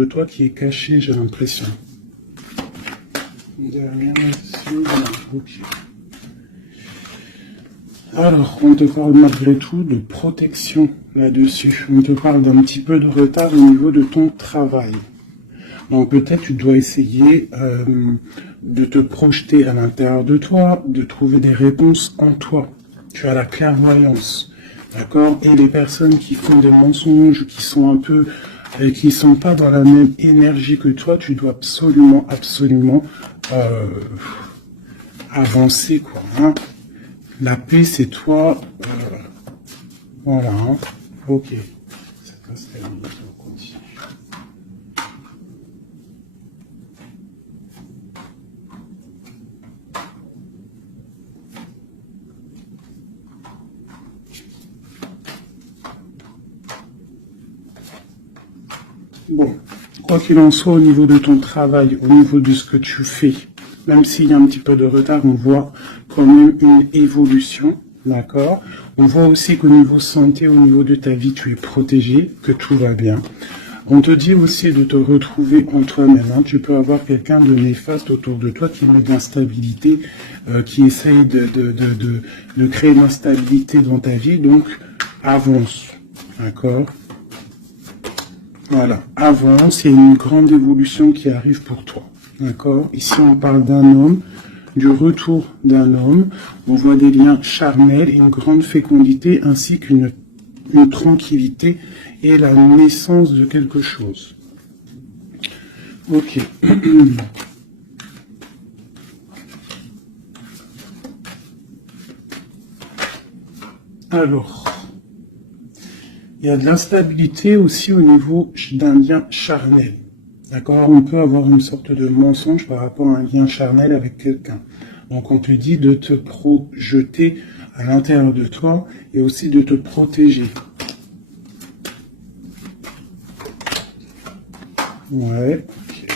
de toi qui est caché, j'ai l'impression. Derrière, ok. Alors, on te parle malgré tout de protection là-dessus. On te parle d'un petit peu de retard au niveau de ton travail. Donc peut-être tu dois essayer de te projeter à l'intérieur de toi, de trouver des réponses en toi. Tu as la clairvoyance, d'accord? Et les personnes qui font des mensonges, qui sont un peu, qui sont pas dans la même énergie que toi, tu dois absolument avancer, quoi. Hein? La paix, c'est toi. Voilà. Hein? Ok. Ça passe terminé. On continue. Bon, quoi qu'il en soit, au niveau de ton travail, au niveau de ce que tu fais, même s'il y a un petit peu de retard, on voit quand même une évolution, d'accord? On voit aussi qu'au niveau santé, au niveau de ta vie, tu es protégé, que tout va bien. On te dit aussi de te retrouver en toi-même. Hein. Tu peux avoir quelqu'un de néfaste autour de toi qui met de l'instabilité, qui essaye de créer de l'instabilité dans ta vie, donc avance, d'accord? Voilà, avance, il y a une grande évolution qui arrive pour toi. D'accord? Ici, on parle d'un homme, du retour d'un homme. On voit des liens charnels, une grande fécondité, ainsi qu'une tranquillité et la naissance de quelque chose. Ok. Alors... il y a de l'instabilité aussi au niveau d'un lien charnel. D'accord? On peut avoir une sorte de mensonge par rapport à un lien charnel avec quelqu'un. Donc on te dit de te projeter à l'intérieur de toi et aussi de te protéger. Ouais. Okay.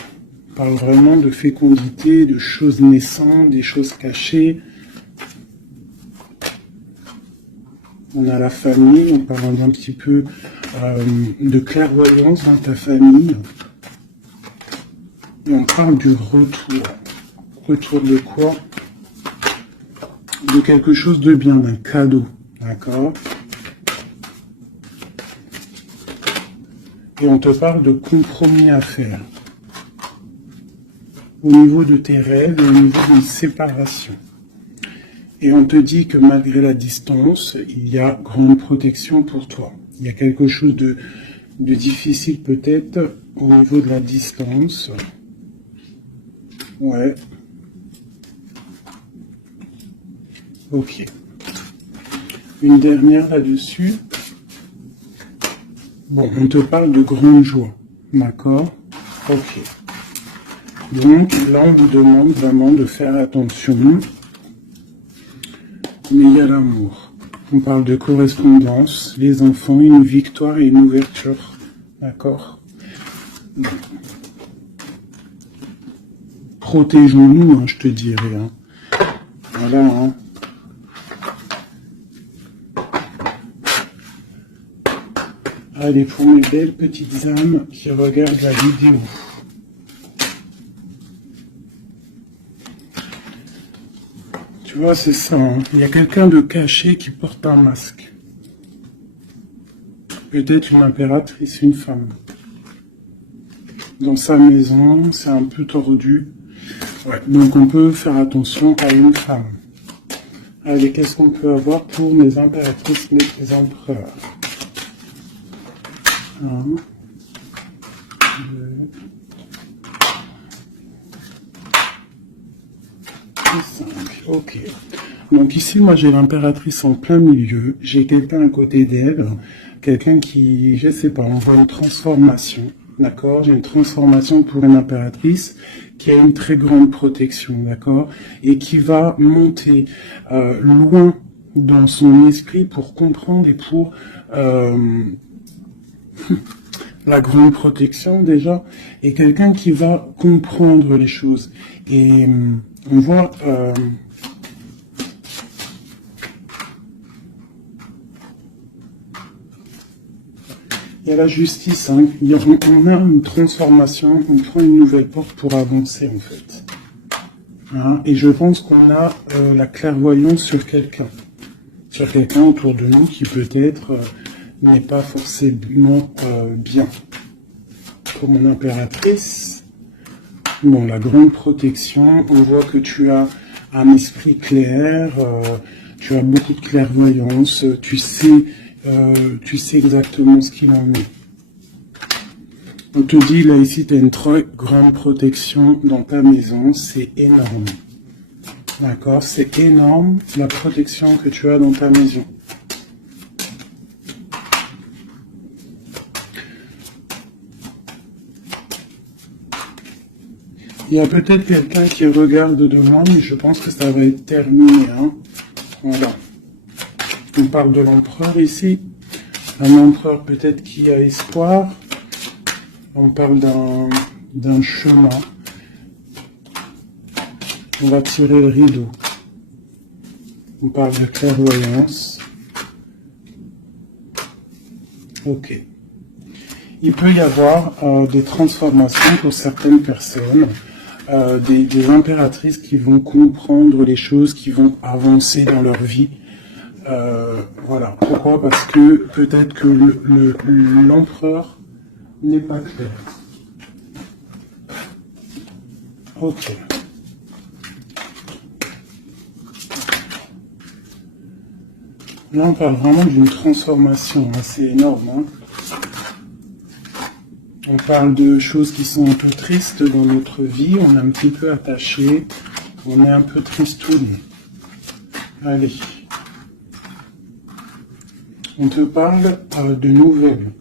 On parle vraiment de fécondité, de choses naissantes, des choses cachées. On a la famille, on parle un petit peu de clairvoyance dans ta famille. Et on parle du retour. Retour de quoi? De quelque chose de bien, d'un cadeau. D'accord? Et on te parle de compromis à faire. Au niveau de tes rêves, au niveau d'une séparation. Et on te dit que malgré la distance, il y a grande protection pour toi. Il y a quelque chose de difficile peut-être au niveau de la distance. Ouais. Ok. Une dernière là-dessus. Bon, on te parle de grande joie. D'accord? Ok. Donc là, on vous demande vraiment de faire attention. Mais il y a l'amour. On parle de correspondance, les enfants, une victoire et une ouverture. D'accord? Protégeons-nous, hein, je te dirais. Hein. Voilà. Hein. Allez, pour mes belles petites âmes qui regardent la vidéo. Tu vois, c'est ça. Hein. Il y a quelqu'un de caché qui porte un masque. Peut-être une impératrice, une femme. Dans sa maison, c'est un peu tordu. Ouais. Donc on peut faire attention à une femme. Allez, qu'est-ce qu'on peut avoir pour mes impératrices, mes empereurs? 1, 2, 5. Ok. Donc ici, moi, j'ai l'impératrice en plein milieu. J'ai quelqu'un à côté d'elle. Quelqu'un qui, je sais pas, on voit une transformation. D'accord? J'ai une transformation pour une impératrice qui a une très grande protection. D'accord? Et qui va monter loin dans son esprit pour comprendre et pour... la grande protection déjà, et quelqu'un qui va comprendre les choses. Et on voit Il y a la justice, hein. On a une transformation, on prend une nouvelle porte pour avancer en fait. Hein, et je pense qu'on a la clairvoyance sur quelqu'un autour de nous qui peut-être n'est pas forcément bien. Pour mon impératrice, bon, la grande protection, on voit que tu as un esprit clair, tu as beaucoup de clairvoyance, tu sais exactement ce qu'il en est. On te dit, là, ici, tu as une très grande protection dans ta maison. C'est énorme. D'accord? C'est énorme, la protection que tu as dans ta maison. Il y a peut-être quelqu'un qui regarde de loin, mais je pense que ça va être terminé. Hein? Voilà. On parle de l'empereur ici. Un empereur peut-être qui a espoir. On parle d'un chemin. On va tirer le rideau. On parle de clairvoyance. Ok. Il peut y avoir des transformations pour certaines personnes, des impératrices qui vont comprendre les choses, qui vont avancer dans leur vie. Voilà. Pourquoi? Parce que peut-être que l'empereur n'est pas clair. Ok. Là, on parle vraiment d'une transformation assez énorme. Hein. On parle de choses qui sont un peu tristes dans notre vie. On est un petit peu attaché. On est un peu tristoun. Allez. On te parle de nouvelles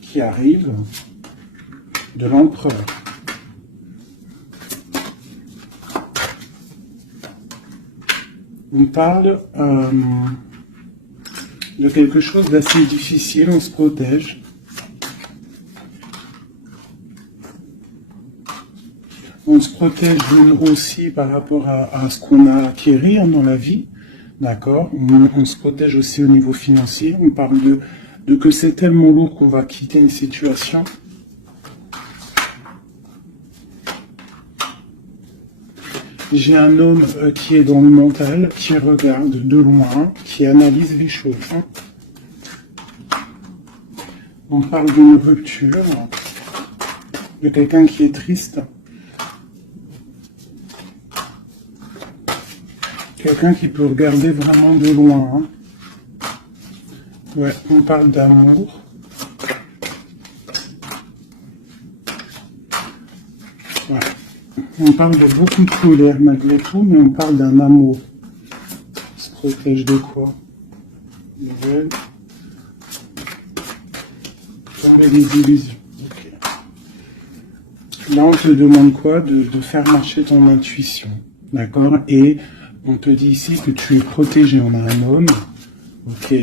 qui arrivent de l'empereur. On parle de quelque chose d'assez difficile, on se protège. On se protège aussi par rapport à ce qu'on a à acquérir dans la vie. D'accord? On se protège aussi au niveau financier. On parle de que c'est tellement lourd qu'on va quitter une situation. J'ai un homme qui est dans le mental, qui regarde de loin, qui analyse les choses. Hein. On parle d'une rupture, de quelqu'un qui est triste. Quelqu'un qui peut regarder vraiment de loin. Hein. Ouais, on parle d'amour. Ouais. On parle de beaucoup de colère malgré tout, mais on parle d'un amour. On se protège de quoi? Nouvelle. Tomber des illusions. Okay. Là, on te demande quoi? De faire marcher ton intuition. D'accord? Et on te dit ici que tu es protégé. On a un homme. Ok.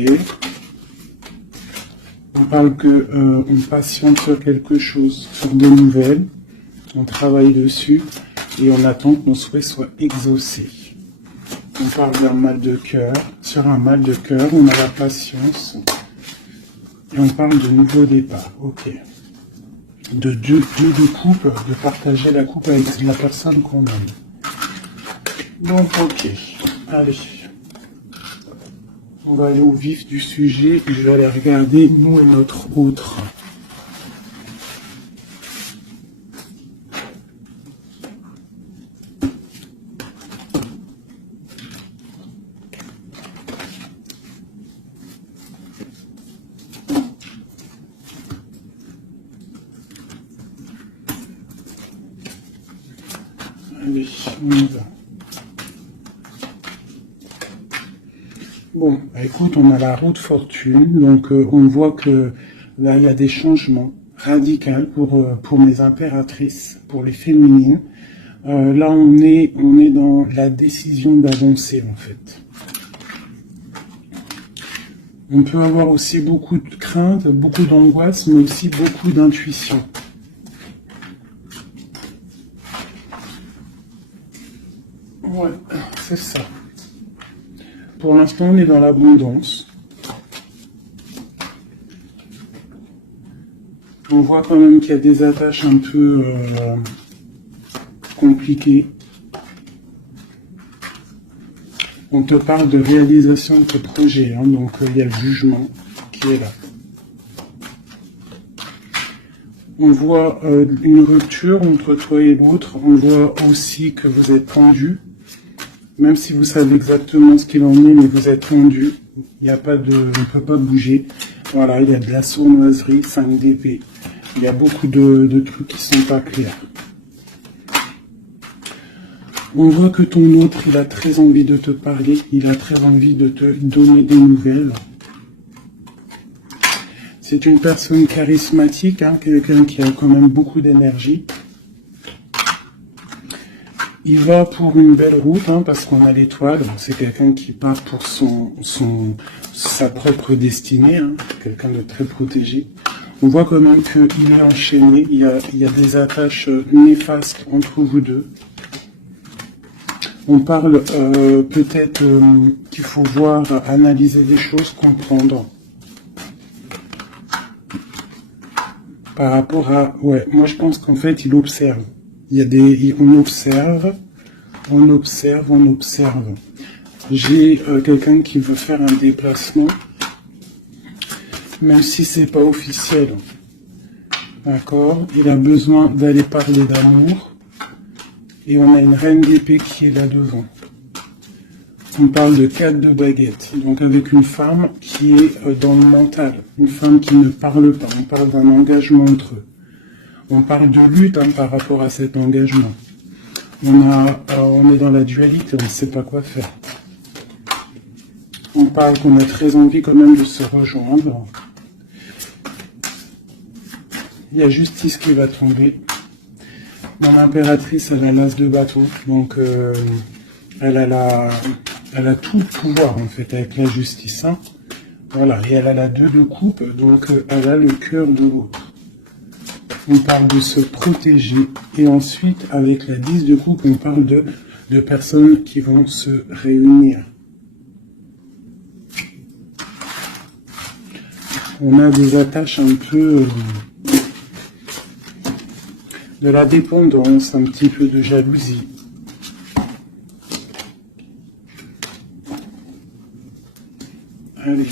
On parle que on patiente sur quelque chose, sur des nouvelles. On travaille dessus et on attend que nos souhaits soient exaucés. On parle d'un mal de cœur. Sur un mal de cœur, on a la patience. Et on parle de nouveau départ. Ok. De Dieu de couple, de partager la coupe avec la personne qu'on aime. Donc, ok. Allez. On va aller au vif du sujet et je vais aller regarder nous et notre autre. Allez, on y va. Bon, écoute, on a la roue de fortune, donc on voit que là, il y a des changements radicaux pour mes impératrices, pour les féminines. Là, on est dans la décision d'avancer, en fait. On peut avoir aussi beaucoup de crainte, beaucoup d'angoisse, mais aussi beaucoup d'intuition. Ouais, c'est ça. Pour l'instant, on est dans l'abondance. On voit quand même qu'il y a des attaches un peu compliquées. On te parle de réalisation de tes projets, hein, donc il y a le jugement qui est là. On voit une rupture entre toi et l'autre. On voit aussi que vous êtes tendu. Même si vous savez exactement ce qu'il en est, mais vous êtes tendu. Il n'y a pas de, on ne peut pas bouger. Voilà, il y a de la sournoiserie, 5 d'épée. Il y a beaucoup de trucs qui sont pas clairs. On voit que ton autre, il a très envie de te parler. Il a très envie de te donner des nouvelles. C'est une personne charismatique, hein, quelqu'un qui a quand même beaucoup d'énergie. Il va pour une belle route, hein, parce qu'on a l'étoile. C'est quelqu'un qui part pour sa propre destinée, hein, quelqu'un de très protégé. On voit quand même qu'il est enchaîné. Il y a des attaches néfastes entre vous deux. On parle peut-être qu'il faut voir, analyser des choses, comprendre. Par rapport à... Ouais, moi je pense qu'en fait, il observe. Il y a des... On observe, on observe, on observe. J'ai quelqu'un qui veut faire un déplacement, même si c'est pas officiel. D'accord? Il a besoin d'aller parler d'amour. Et on a une reine d'épée qui est là devant. On parle de 4 de baguettes, donc avec une femme qui est dans le mental, une femme qui ne parle pas, on parle d'un engagement entre eux. On parle de lutte, hein, par rapport à cet engagement. On est dans la dualité, on ne sait pas quoi faire. On parle qu'on a très envie quand même de se rejoindre. Il y a justice qui va tomber. Mon impératrice, elle a l'as de bateau, donc elle a tout le pouvoir en fait avec la justice. Hein. Voilà, et elle a la 2 de coupe, donc elle a le cœur de l'autre. On parle de se protéger, et ensuite avec la 10 de coupe, on parle de personnes qui vont se réunir. On a des attaches un peu de la dépendance, un petit peu de jalousie. Allez,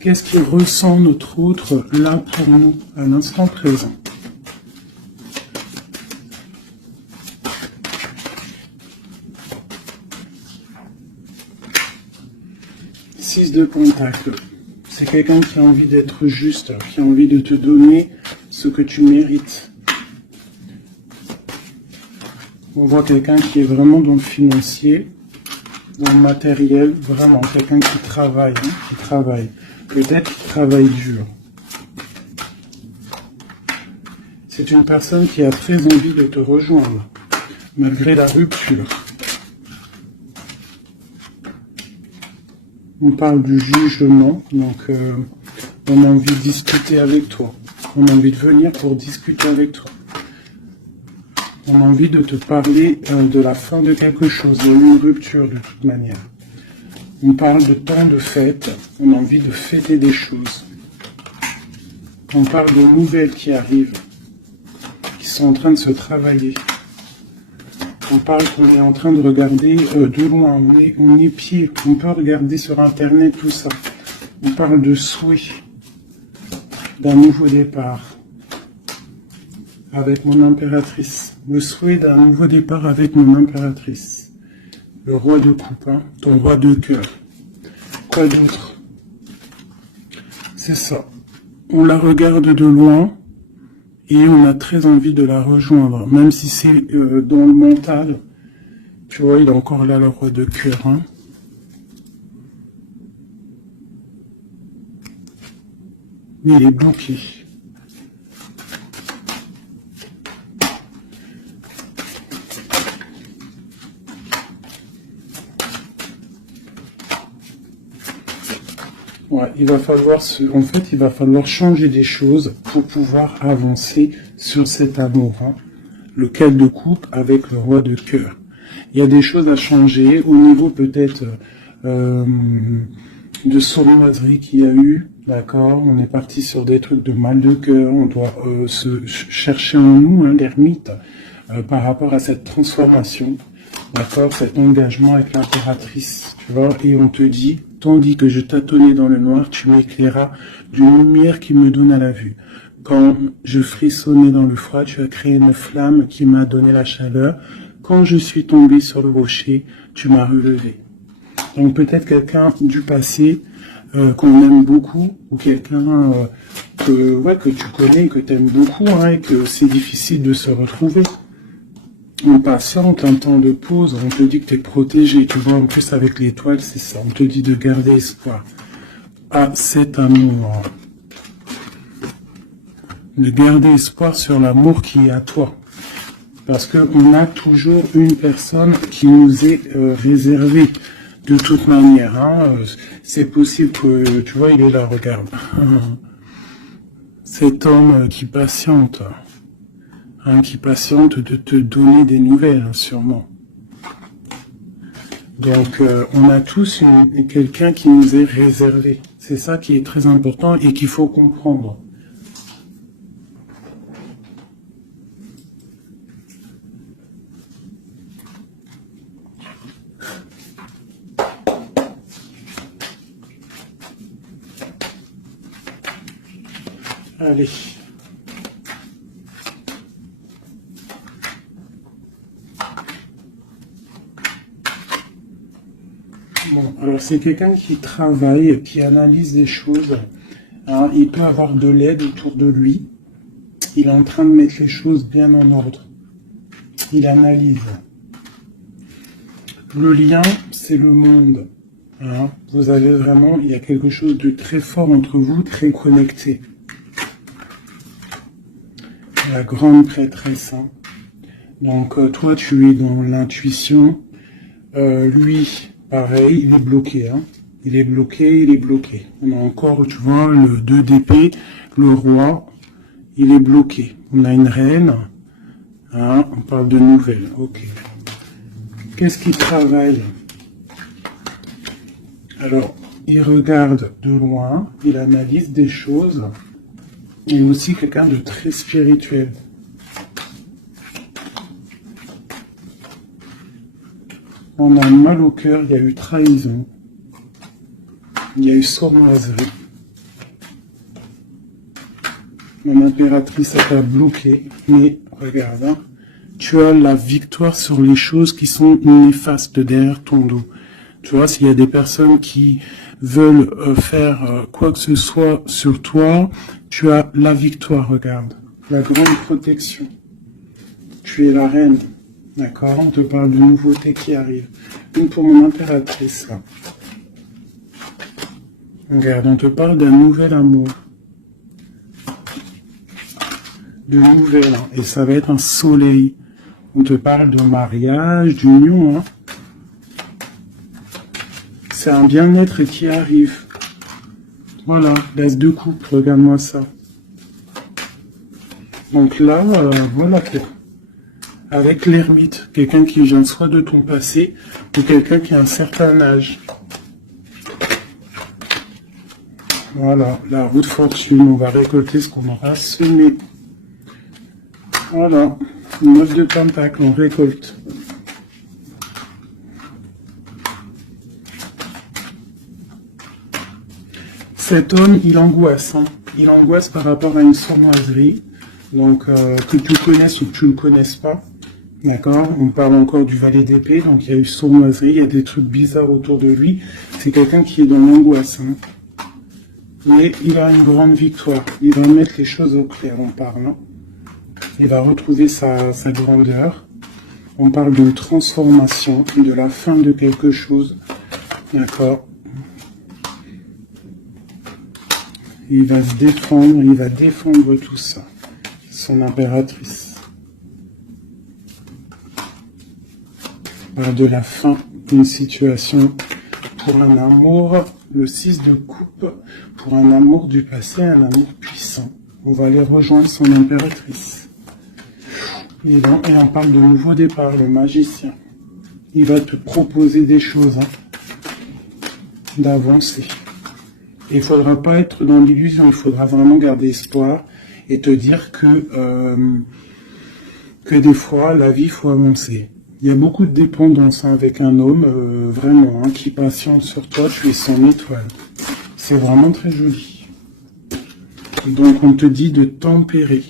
qu'est-ce qu'il ressent notre autre là pour nous à l'instant présent? Six de Pentacle. C'est quelqu'un qui a envie d'être juste, qui a envie de te donner ce que tu mérites. On voit quelqu'un qui est vraiment dans le financier, dans le matériel, vraiment quelqu'un qui travaille, hein, qui travaille. Peut-être qui travaille dur. C'est une personne qui a très envie de te rejoindre, malgré la rupture. On parle du jugement, donc on a envie de discuter avec toi. On a envie de venir pour discuter avec toi. On a envie de te parler de la fin de quelque chose, de une rupture de toute manière. On parle de temps de fête, on a envie de fêter des choses. On parle de nouvelles qui arrivent, qui sont en train de se travailler. On parle qu'on est en train de regarder de loin, on est pied, on peut regarder sur internet tout ça. On parle de souhait, d'un nouveau départ. Avec mon impératrice. Le souhait d'un nouveau départ avec mon impératrice. Le roi de coupe, hein, ton roi de cœur. Quoi d'autre? C'est ça. On la regarde de loin et on a très envie de la rejoindre. Même si c'est dans le mental. Tu vois, il est encore là, le roi de cœur. Hein. Mais il est bloqué. Ouais, il va falloir il va falloir changer des choses pour pouvoir avancer sur cet amour. Hein. Le 4 de coupe avec le roi de cœur. Il y a des choses à changer au niveau peut-être de sournoiserie qu'il y a eu, d'accord? On est parti sur des trucs de mal de cœur, on doit se chercher en nous, hein, l'ermite, par rapport à cette transformation, d'accord? Cet engagement avec l'impératrice, tu vois? Et on te dit, tandis que je tâtonnais dans le noir, tu m'éclairas d'une lumière qui me donne à la vue. Quand je frissonnais dans le froid, tu as créé une flamme qui m'a donné la chaleur. Quand je suis tombé sur le rocher, tu m'as relevé. Donc peut-être quelqu'un du passé qu'on aime beaucoup, ou quelqu'un que tu connais, que tu aimes beaucoup, hein, et que c'est difficile de se retrouver. On patiente un temps de pause, on te dit que tu es protégé, tu vois, en plus avec l'étoile, c'est ça, on te dit de garder espoir à cet amour. De garder espoir sur l'amour qui est à toi. Parce qu'on a toujours une personne qui nous est réservée. De toute manière, hein, c'est possible que, tu vois, il est là, regarde. Cet homme qui patiente de te donner des nouvelles, sûrement. Donc, on a tous quelqu'un qui nous est réservé. C'est ça qui est très important et qu'il faut comprendre. Allez. Bon, alors c'est quelqu'un qui travaille, qui analyse des choses. Hein, il peut avoir de l'aide autour de lui. Il est en train de mettre les choses bien en ordre. Il analyse. Le lien, c'est le monde. Hein, vous avez vraiment, il y a quelque chose de très fort entre vous, très connecté. La grande prêtresse. Hein. Donc toi, tu es dans l'intuition. Lui, pareil, il est bloqué. Hein. Il est bloqué. On a encore, tu vois, le 2 d'épée, le roi, il est bloqué. On a une reine. Hein, on parle de nouvelles. Ok. Qu'est-ce qu'il travaille? Alors, il regarde de loin, il analyse des choses. Il est aussi quelqu'un de très spirituel. On a mal au cœur, il y a eu trahison. Il y a eu sournoiserie. Mon impératrice a bloqué, mais regarde, hein, tu as la victoire sur les choses qui sont néfastes derrière ton dos. Tu vois, s'il y a des personnes qui veulent faire quoi que ce soit sur toi, tu as la victoire, regarde. La grande protection. Tu es la reine. D'accord? On te parle de nouveautés qui arrivent. Une pour mon impératrice, là. Regarde, on te parle d'un nouvel amour. De nouvelles, hein, et ça va être un soleil. On te parle de mariage, d'union, hein. C'est un bien-être qui arrive. Voilà, l'as de coupe, regarde-moi ça. Donc là, voilà, avec l'ermite, quelqu'un qui vient soit de ton passé, ou quelqu'un qui a un certain âge. Voilà, la roue de fortune, on va récolter ce qu'on aura semé. Voilà, 9 de pentacle, on récolte. Cet homme, il angoisse. Hein. Il angoisse par rapport à une sournoiserie. Donc, que tu connaisses ou que tu ne le connaisses pas. D'accord? On parle encore du valet d'épée. Donc, il y a eu sournoiserie. Il y a des trucs bizarres autour de lui. C'est quelqu'un qui est dans l'angoisse. Hein. Mais il a une grande victoire. Il va mettre les choses au clair en parlant. Il va retrouver sa grandeur. On parle d'une transformation, de la fin de quelque chose. D'accord? Il va se défendre, il va défendre tout ça. Son impératrice. De la fin d'une situation pour un amour, le 6 de coupe, pour un amour du passé, un amour puissant. On va aller rejoindre son impératrice. Et on parle de nouveau départ, le magicien. Il va te proposer des choses, hein, d'avancer. Il faudra pas être dans l'illusion, il faudra vraiment garder espoir et te dire que des fois, la vie, faut avancer. Il y a beaucoup de dépendance avec un homme, vraiment, qui patiente sur toi, tu es son étoile. C'est vraiment très joli. Donc on te dit de tempérer,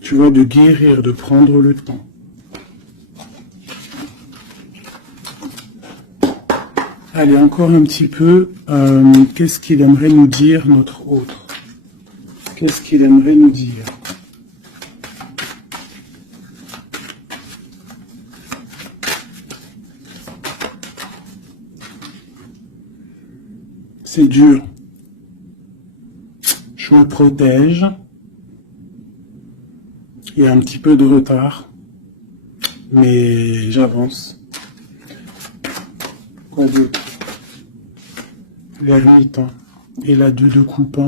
tu vois, de guérir, de prendre le temps. Allez, encore un petit peu, qu'est-ce qu'il aimerait nous dire, notre autre? Qu'est-ce qu'il aimerait nous dire? C'est dur. Je me protège. Il y a un petit peu de retard, mais j'avance. Quoi d'autre? L'ermite, et la 2 de coupe.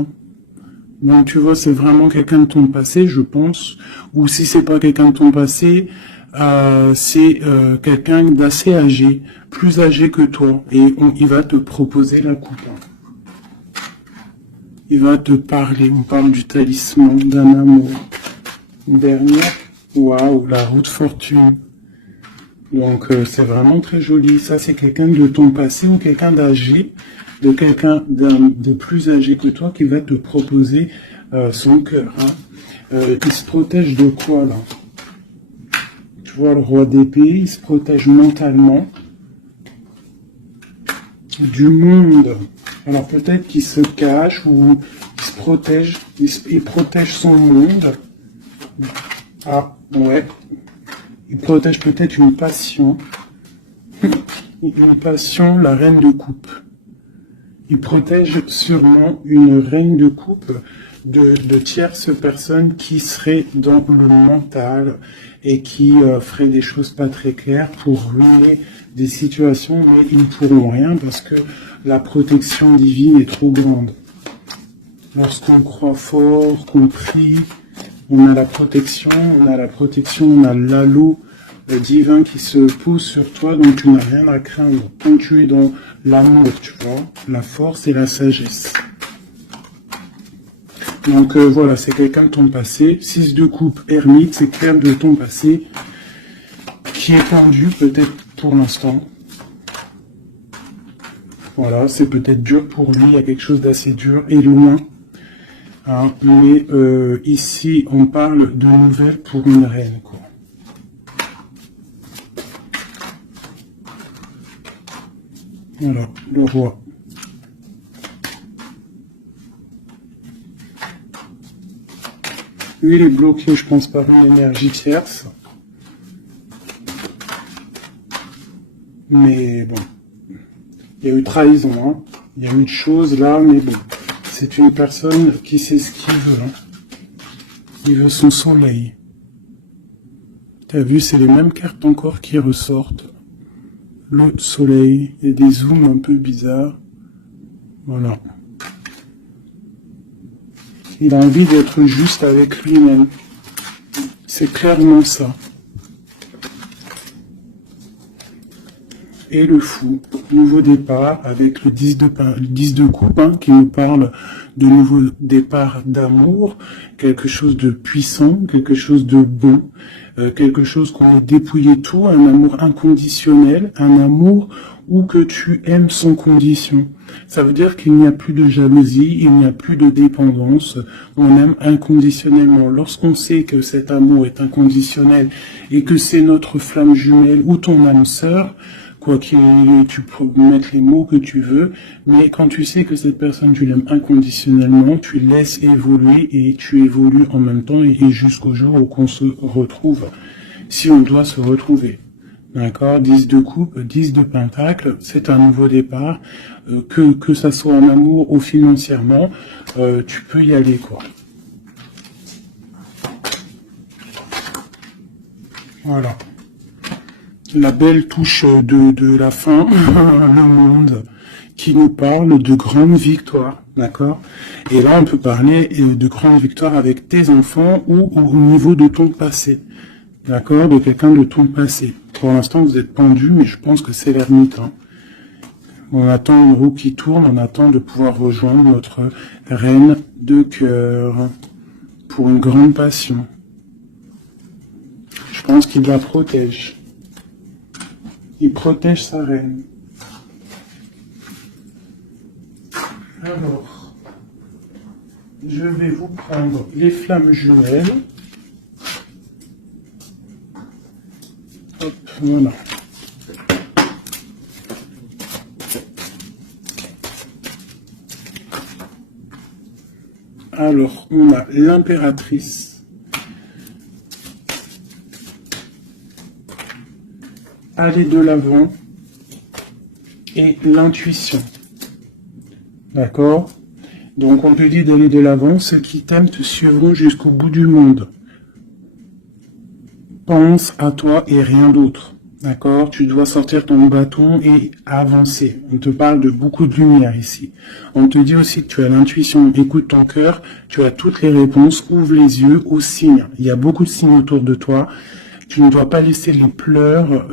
Donc tu vois, c'est vraiment quelqu'un de ton passé, je pense. Ou si c'est pas quelqu'un de ton passé, c'est quelqu'un d'assez âgé, plus âgé que toi. Et il va te proposer la coupe. Il va te parler, on parle du talisman, d'un amour. Une dernière, waouh, la roue de fortune. Donc c'est vraiment très joli. Ça, c'est quelqu'un de ton passé ou quelqu'un d'âgé, de quelqu'un de plus âgé que toi qui va te proposer son cœur. Il se protège de quoi là? Tu vois, le roi d'épée, il se protège mentalement du monde. Alors peut-être qu'il se cache ou il se protège, il protège son monde. Ah, ouais. Il protège peut-être une passion. Une passion, la reine de coupe. Il protège sûrement une reine de coupe de tierces personnes qui seraient dans le mental et qui feraient des choses pas très claires pour ruiner des situations, mais ils ne pourront rien parce que la protection divine est trop grande. Lorsqu'on croit fort, qu'on prie, on a la protection, on a l'halo divin qui se pose sur toi, donc tu n'as rien à craindre. Quand tu es dans l'amour, tu vois, la force et la sagesse. Donc voilà, c'est quelqu'un de ton passé. 6 de coupe, ermite, c'est quelqu'un de ton passé qui est tendu peut-être pour l'instant. Voilà, c'est peut-être dur pour lui, il y a quelque chose d'assez dur et loin. Mais ici, on parle de nouvelles pour une reine, quoi. Voilà, le roi. Lui, il est bloqué, je pense, par une énergie tierce. Mais bon, il y a eu trahison, il y a eu une chose là, mais bon. C'est une personne qui sait ce qu'il veut. Il veut son soleil. T'as vu, c'est les mêmes cartes encore qui ressortent. Le soleil, il y a des zooms un peu bizarres. Voilà. Il a envie d'être juste avec lui-même. C'est clairement ça. Et le fou, nouveau départ avec le 10 de coupe qui nous parle de nouveau départ d'amour, quelque chose de puissant, quelque chose de bon, quelque chose qu'on a dépouillé tout, un amour inconditionnel, un amour où que tu aimes sans condition. Ça veut dire qu'il n'y a plus de jalousie, il n'y a plus de dépendance, on aime inconditionnellement. Lorsqu'on sait que cet amour est inconditionnel et que c'est notre flamme jumelle ou ton âme sœur, quoi qu'il tu peux mettre les mots que tu veux, mais quand tu sais que cette personne, tu l'aimes inconditionnellement, tu laisses évoluer et tu évolues en même temps et jusqu'au jour où on se retrouve, si on doit se retrouver. D'accord, 10 de coupe, 10 de pentacle, c'est un nouveau départ, que ça soit en amour ou financièrement, tu peux y aller, quoi. Voilà. La belle touche de la fin, le monde, qui nous parle de grandes victoires, d'accord? Et là, on peut parler de grandes victoires avec tes enfants ou au niveau de ton passé, d'accord? De quelqu'un de ton passé. Pour l'instant, vous êtes pendu, mais je pense que c'est l'ermite. On attend une roue qui tourne, on attend de pouvoir rejoindre notre reine de cœur pour une grande passion. Je pense qu'il la protège. Il protège sa reine. Alors, je vais vous prendre les flammes jumelles. Hop, voilà. Alors, on a l'impératrice, aller de l'avant et l'intuition. D'accord? Donc, on te dit d'aller de l'avant, ceux qui t'aiment te suivront jusqu'au bout du monde. Pense à toi et rien d'autre. D'accord? Tu dois sortir ton bâton et avancer. On te parle de beaucoup de lumière ici. On te dit aussi que tu as l'intuition, écoute ton cœur, tu as toutes les réponses, ouvre les yeux aux signes. Il y a beaucoup de signes autour de toi. Tu ne dois pas laisser les pleurs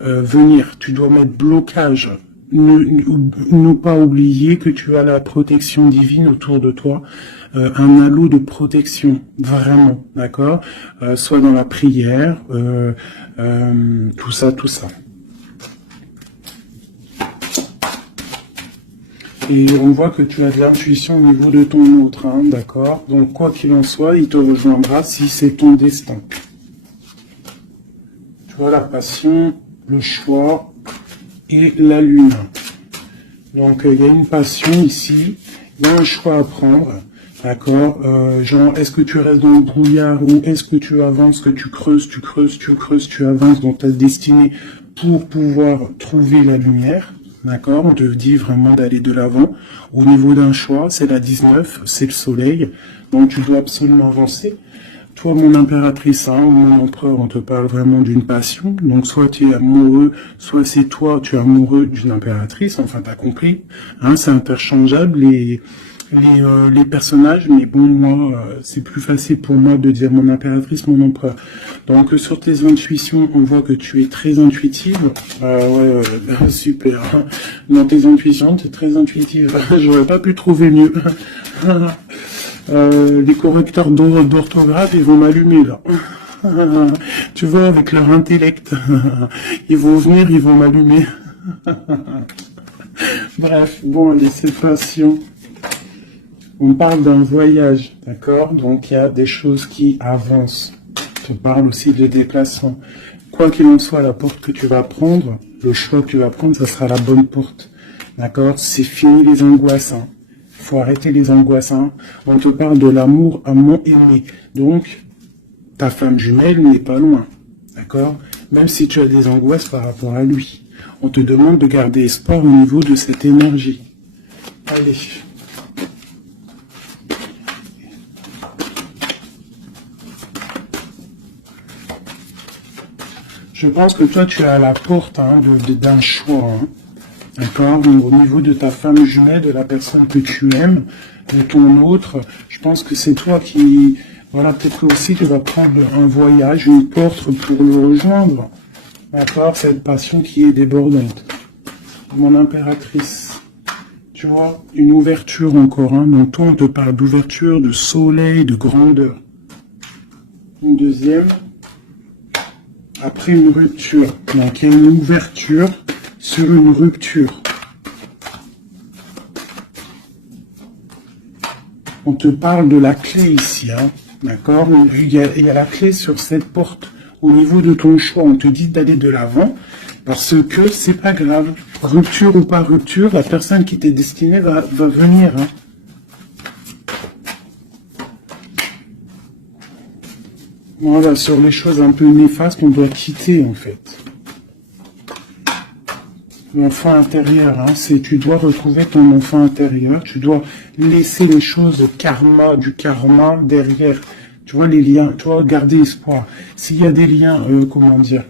venir. Tu dois mettre blocage. Ne pas oublier que tu as la protection divine autour de toi, un halo de protection, vraiment, d'accord, soit dans la prière, tout ça. Et on voit que tu as de l'intuition au niveau de ton autre, hein, d'accord. Donc quoi qu'il en soit, il te rejoindra si c'est ton destin. Tu vois la passion, le choix et la lune. Donc il y a une passion ici, il y a un choix à prendre, d'accord, genre est-ce que tu restes dans le brouillard ou est-ce que tu avances, que tu creuses, tu avances dans ta destinée pour pouvoir trouver la lumière, d'accord, on te dit vraiment d'aller de l'avant. Au niveau d'un choix, c'est la 19, c'est le soleil, donc tu dois absolument avancer. Toi, mon impératrice, hein, ou mon empereur, on te parle vraiment d'une passion. Donc, soit tu es amoureux, soit c'est toi, tu es amoureux d'une impératrice. Enfin, t'as compris. Hein, c'est interchangeable, les personnages. Mais bon, moi, c'est plus facile pour moi de dire mon impératrice, mon empereur. Donc, sur tes intuitions, on voit que tu es très intuitive. Super. Dans tes intuitions, tu es très intuitive. J'aurais pas pu trouver mieux. Les correcteurs d'orthographe, ils vont m'allumer là. Tu vois, avec leur intellect, ils vont venir, ils vont m'allumer. Bref, bon, allez, c'est patient. On parle d'un voyage, d'accord? Donc il y a des choses qui avancent. On parle aussi de déplacement. Quoi qu'il en soit, la porte que tu vas prendre, le choix que tu vas prendre, ça sera la bonne porte. D'accord? C'est fini les angoisses. Hein. Faut arrêter les angoisses. Hein. On te parle de l'amour à mon aimé. Donc, ta femme jumelle n'est pas loin. D'accord? Même si tu as des angoisses par rapport à lui. On te demande de garder espoir au niveau de cette énergie. Allez. Je pense que toi, tu es à la porte hein, d'un choix. Hein. D'accord? Au niveau de ta femme jumelle, de la personne que tu aimes, de ton autre, je pense que c'est toi qui... Voilà, peut-être que aussi tu vas prendre un voyage, une porte pour le rejoindre. D'accord? Cette passion qui est débordante. Mon impératrice. Tu vois? Une ouverture encore. Hein. Donc toi, on te parle d'ouverture, de soleil, de grandeur. Une deuxième. Après une rupture. Donc il y a une ouverture sur une rupture. On te parle de la clé ici, hein, d'accord? Il y a la clé sur cette porte. Au niveau de ton choix, on te dit d'aller de l'avant, parce que c'est pas grave. Rupture ou pas rupture, la personne qui t'est destinée va venir. Hein. Voilà, sur les choses un peu néfastes, on doit quitter, en fait. L'enfant intérieur, hein, tu dois retrouver ton enfant intérieur, tu dois laisser les choses du karma derrière, tu vois, les liens, tu vois, garder espoir. S'il y a des liens, comment dire,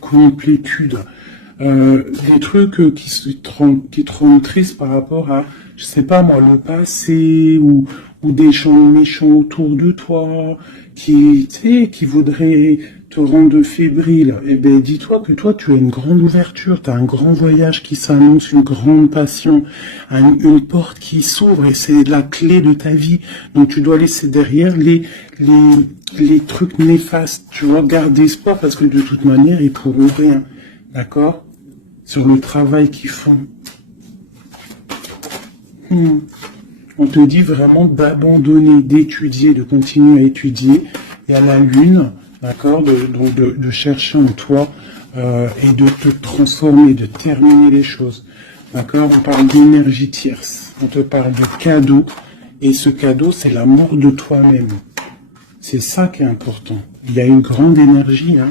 complétude, des trucs qui te rendent triste par rapport à, je sais pas moi, le passé ou des gens méchants autour de toi qui, tu sais, qui voudraient te rendre fébrile. Eh ben, dis-toi que toi, tu as une grande ouverture, tu as un grand voyage qui s'annonce, une grande passion, une porte qui s'ouvre et c'est la clé de ta vie. Donc, tu dois laisser derrière les trucs néfastes. Tu vois, garde espoir parce que de toute manière, ils pourront rien. D'accord? Sur le travail qu'ils font. On te dit vraiment d'abandonner, d'étudier, de continuer à étudier. Et à la lune, d'accord, de chercher en toi et de te transformer, de terminer les choses. D'accord? On parle d'énergie tierce. On te parle de cadeau. Et ce cadeau, c'est l'amour de toi-même. C'est ça qui est important. Il y a une grande énergie, hein,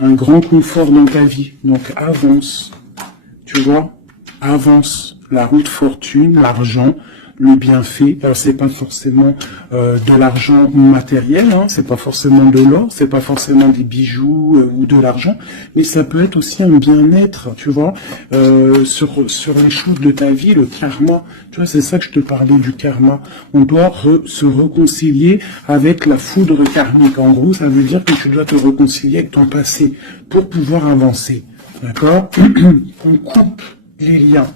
un grand confort dans ta vie. Donc avance. Tu vois? Avance. La route fortune, l'argent, le bienfait. Alors c'est pas forcément de l'argent matériel, hein, c'est pas forcément de l'or, c'est pas forcément des bijoux ou de l'argent, mais ça peut être aussi un bien-être, tu vois, sur les choses de ta vie, le karma. Tu vois, c'est ça que je te parlais du karma. On doit se réconcilier avec la foudre karmique. En gros, ça veut dire que tu dois te réconcilier avec ton passé pour pouvoir avancer. D'accord? On coupe les liens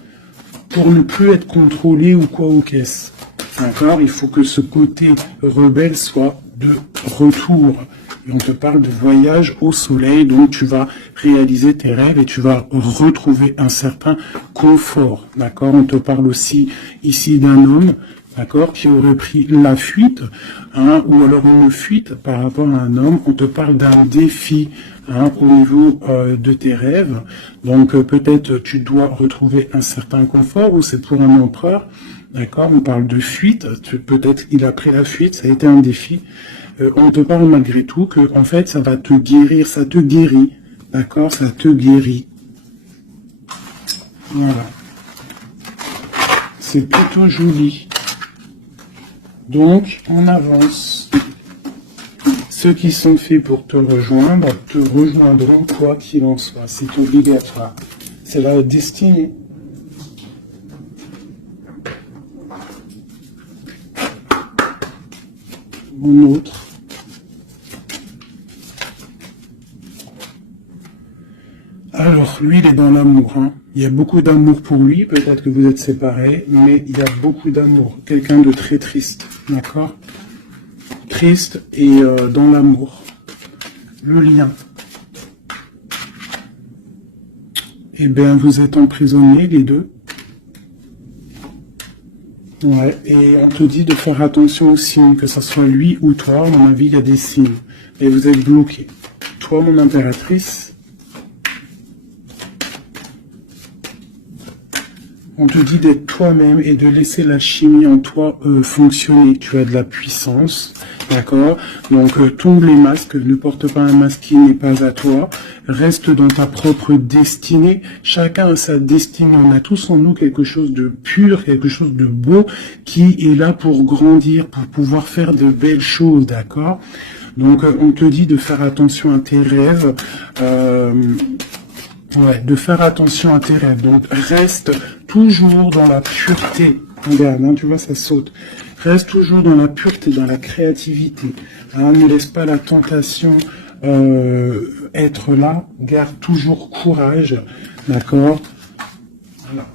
pour ne plus être contrôlé ou quoi ou qu'est-ce. D'accord? Il faut que ce côté rebelle soit de retour. Et on te parle de voyage au soleil, donc tu vas réaliser tes rêves et tu vas retrouver un certain confort. D'accord? On te parle aussi ici d'un homme, d'accord, qui aurait pris la fuite, hein, ou alors une fuite par rapport à un homme. On te parle d'un défi, hein, au niveau de tes rêves. Donc peut-être tu dois retrouver un certain confort, ou c'est pour un empereur. D'accord, on parle de fuite. Peut-être il a pris la fuite, ça a été un défi. On te parle malgré tout que en fait ça va te guérir, ça te guérit. D'accord, ça te guérit. Voilà. C'est plutôt joli. Donc, on avance. Ceux qui sont faits pour te rejoindront quoi qu'il en soit. C'est obligatoire. C'est la destinée. Mon autre. Alors, lui, il est dans l'amour. Hein. Il y a beaucoup d'amour pour lui. Peut-être que vous êtes séparés, mais il y a beaucoup d'amour. Quelqu'un de très triste. D'accord? Triste et dans l'amour. Le lien. Eh bien, vous êtes emprisonnés, les deux. Ouais, et on te dit de faire attention aux signes, que ce soit lui ou toi. À mon avis, il y a des signes. Et vous êtes bloqués. Toi, mon impératrice, on te dit d'être toi-même et de laisser la chimie en toi fonctionner. Tu as de la puissance, d'accord? Donc tombe les masques, ne porte pas un masque qui n'est pas à toi. Reste dans ta propre destinée. Chacun a sa destinée. On a tous en nous quelque chose de pur, quelque chose de beau qui est là pour grandir, pour pouvoir faire de belles choses, d'accord? Donc on te dit de faire attention à tes rêves. Ouais, de faire attention à tes rêves. Donc, reste toujours dans la pureté. Regarde, hein, tu vois, ça saute. Reste toujours dans la pureté, dans la créativité. Hein, ne laisse pas la tentation être là. Garde toujours courage. D'accord? Voilà.